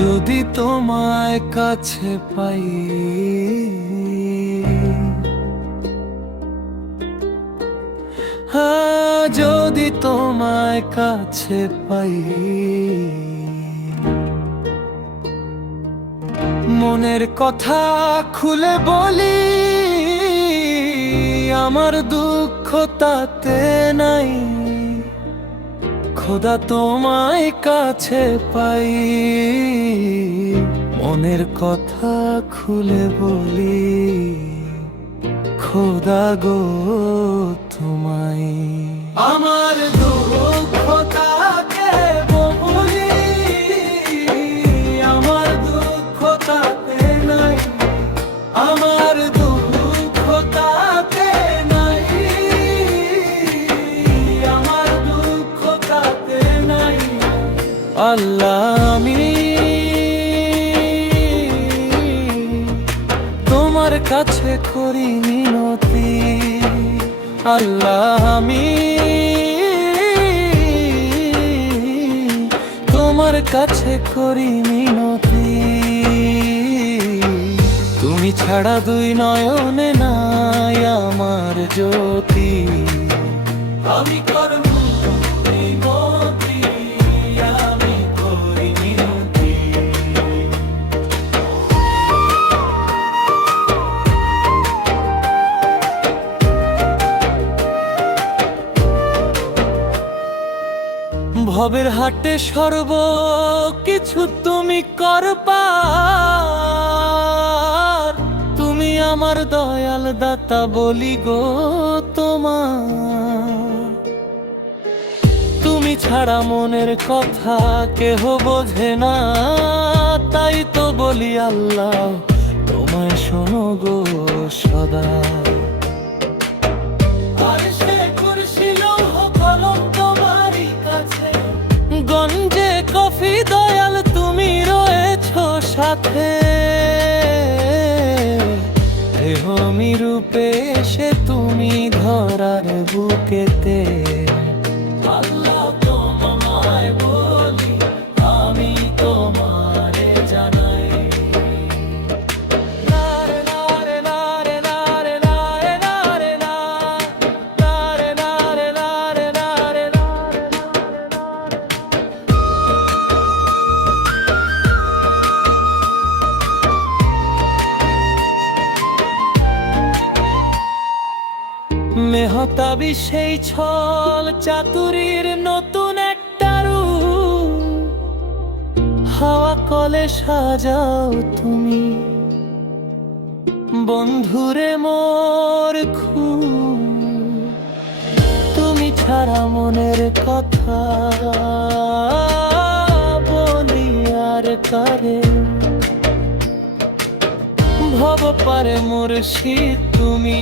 যদি তোমায় কাছে পাই, যদি তোমায় কাছে পাই, মনের কথা খুলে বলি, আমার দুঃখ তাতে নাই। খোদা তোমায় কাছে পাই, মনের কথা খুলে বলি, খোদা গো তোমায়। আমার দুঃখ তাকে বলি, আমার দুঃখ তাতে নাই, আমার দুঃখ তাতে নাই, আমার দুঃখ তাতে নাই। আল্লাহ আমি তোমার কাছে করি মিনতি, আল্লাহ আমি তোমার কাছে করি মিনতি। তুমি ছাড়া দুই নয়নে নাই আমার জ্যোতি, আমি করব মিনতি, আমি করি মিনতি। ভবের হাটে সর্ব কিছু তুমি করবা, তুমি আমার দয়াল দাতা বলি গো তোমার। তুমি ছাড়া মনের কথা কেহ বোঝে না, তাই তো বলি আল্লাহ তোমায় শোনো গো সদা। গঞ্জে কফি দয়াল তুমি রয়েছ সাথে, রেহমি রূপে এসে তুমি ধরার বুকেতে। আল্লাহ তোমায় বলি, আমি তোমারে জানাই। মেহতাবি সেই ছল চাতুরীর নতুন একটা রূপ, হাওয়া কলে সাজাও তুমি বন্ধুরে মোর খুব। তুমি ছাড়া মনের কথা বলি আর কারে, ভব পারে মুর্শিদ তুমি।